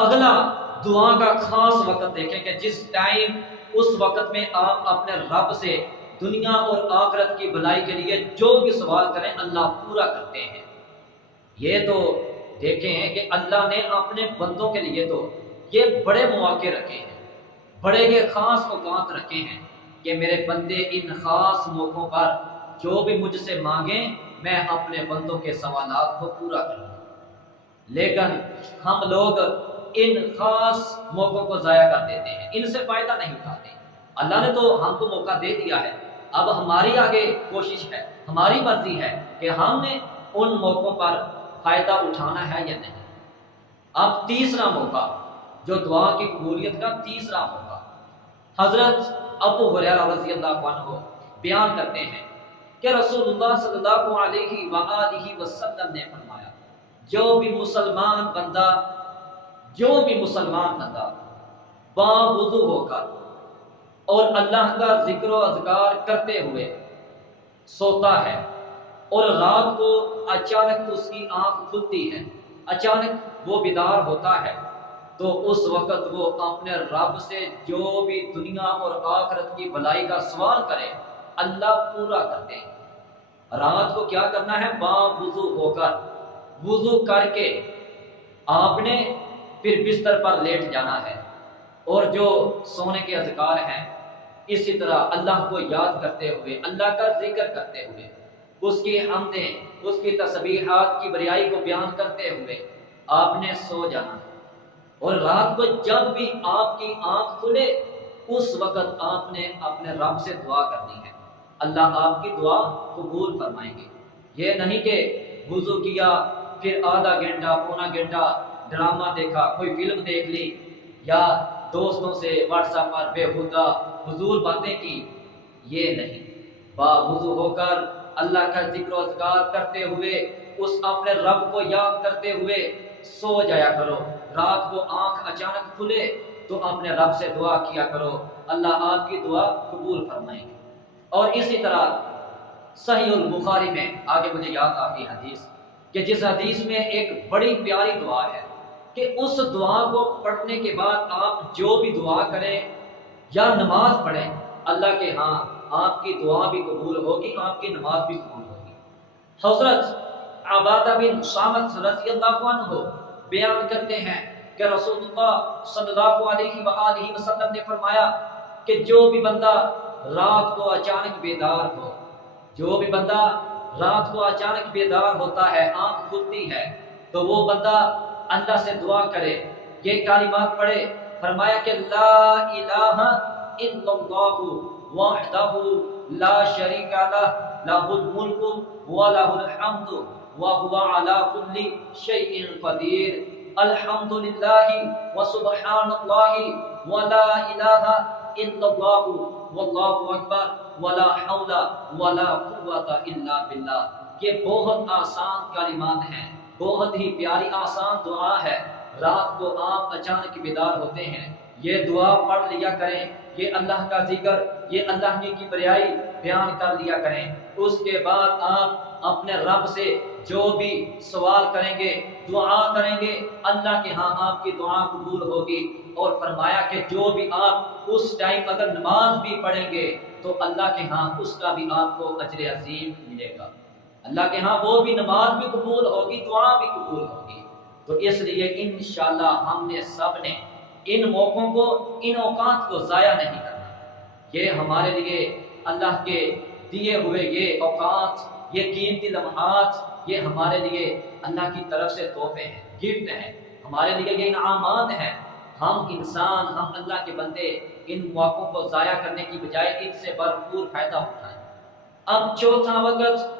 اگلا دعا کا خاص وقت دیکھیں کہ جس ٹائم اس وقت میں آپ اپنے رب سے دنیا اور آخرت کی بھلائی کے لیے جو بھی سوال کریں اللہ پورا کرتے ہیں۔ یہ تو دیکھیں کہ اللہ نے اپنے بندوں کے لیے تو یہ بڑے مواقع رکھے ہیں، بڑے یہ خاص اوقات رکھے ہیں کہ میرے بندے ان خاص موقعوں پر جو بھی مجھ سے مانگیں میں اپنے بندوں کے سوالات کو پورا کروں۔ لیکن ہم لوگ ان خاص موقعوں کو ضائع کر دیتے ہیں، ان سے فائدہ نہیں اٹھاتے۔ اللہ نے تو ہم کو موقع دے دیا ہے، اب ہماری آگے کوشش ہے، ہماری مرضی ہے کہ ہم نے ان موقعوں پر فائدہ اٹھانا ہے یا نہیں۔ اب تیسرا موقع جو دعا کی قبولیت کا تیسرا موقع، حضرت ابو ہریرہ رضی اللہ عنہ بیان کرتے ہیں کہ رسول اللہ صلی اللہ علیہ وآلہ وسلم نے فرمایا جو بھی مسلمان بندہ باوضو ہو کر اور اللہ کا ذکر و اذکار کرتے ہوئے سوتا ہے اور رات کو اچانک اس کی آنکھ کھلتی ہے، اچانک وہ بیدار ہوتا ہے، تو اس وقت وہ اپنے رب سے جو بھی دنیا اور آخرت کی بھلائی کا سوال کرے اللہ پورا کرتے ہیں۔ رات کو کیا کرنا ہے؟ باوضو ہو کر، وضو کر کے آپ نے پھر بستر پر لیٹ جانا ہے، اور جو سونے کے اذکار ہیں اسی طرح اللہ کو یاد کرتے ہوئے، اللہ کا ذکر کرتے ہوئے، اس کی حمدیں، اس کی تسبیحات کی بڑائی کو بیان کرتے ہوئے آپ نے سو جانا ہے۔ اور رات کو جب بھی آپ کی آنکھ کھلے اس وقت آپ نے اپنے رب سے دعا کرنی ہے، اللہ آپ کی دعا قبول فرمائیں گے۔ یہ نہیں کہ وضو کیا پھر آدھا گھنٹہ پونا گھنٹہ ڈرامہ دیکھا، کوئی فلم دیکھ لی، یا دوستوں سے واٹس ایپ پر بےہودہ فضول باتیں کی، یہ نہیں۔ باوضو ہو کر اللہ کا ذکر و اذکار کرتے ہوئے، اس اپنے رب کو یاد کرتے ہوئے سو جایا کرو۔ رات کو آنکھ اچانک کھلے تو اپنے رب سے دعا کیا کرو، اللہ آپ کی دعا قبول فرمائیں گے۔ اور اسی طرح صحیح البخاری میں آگے مجھے یاد آتی حدیث کہ جس حدیث میں ایک بڑی پیاری دعا ہے کہ اس دعا کو پڑھنے کے بعد آپ جو بھی دعا کریں یا نماز پڑھیں اللہ کے ہاں آپ کی دعا بھی قبول ہوگی، آپ کی نماز بھی قبول ہوگی۔ حضرت عبادہ بن صامت رضی اللہ عنہ بیان کرتے ہیں کہ رسول اللہ صلی اللہ علیہ وآلہ وسلم نے فرمایا کہ جو بھی بندہ رات کو اچانک بیدار ہو، جو بھی بندہ رات کو اچانک بیدار ہوتا ہے، آنکھ کھلتی ہے، تو وہ بندہ اللہ سے دعا کرے، یہ کلمات پڑھے۔ فرمایا کہ لا الہ الا اللہ وحدہ لا شریک لہ لہ الملک ولہ الحمد وہو علی کل شیء قدیر، الحمد للہ وسبحان اللہ ولا الہ الا اللہ واللہ اکبر ولا حول ولا قوت الا باللہ۔ یہ بہت آسان کلمات ہیں، بہت ہی پیاری آسان دعا ہے۔ رات کو آپ اچانک بیدار ہوتے ہیں، یہ دعا پڑھ لیا کریں، یہ اللہ کا ذکر، یہ اللہ کی بڑائی بیان کر لیا کریں۔ اس کے بعد آپ اپنے رب سے جو بھی سوال کریں گے، دعا کریں گے، اللہ کے ہاں آپ کی دعا قبول ہوگی۔ اور فرمایا کہ جو بھی آپ اس ٹائم اگر نماز بھی پڑھیں گے تو اللہ کے ہاں اس کا بھی آپ کو اجر عظیم ملے گا، اللہ کے ہاں وہ بھی نماز بھی قبول ہوگی، دعا بھی قبول ہوگی۔ تو اس لیے انشاءاللہ ہم نے سب نے ان موقعوں کو، ان اوقات کو ضائع نہیں کرنا۔ یہ ہمارے لیے اللہ کے دیے ہوئے یہ اوقات، یہ قیمتی لمحات، یہ ہمارے لیے اللہ کی طرف سے تحفے ہیں، گفٹ ہیں، ہمارے لیے یہ انعامات ہیں۔ ہم انسان، ہم اللہ کے بندے ان موقعوں کو ضائع کرنے کی بجائے ان سے بھرپور فائدہ اٹھائیں۔ اب چوتھا وقت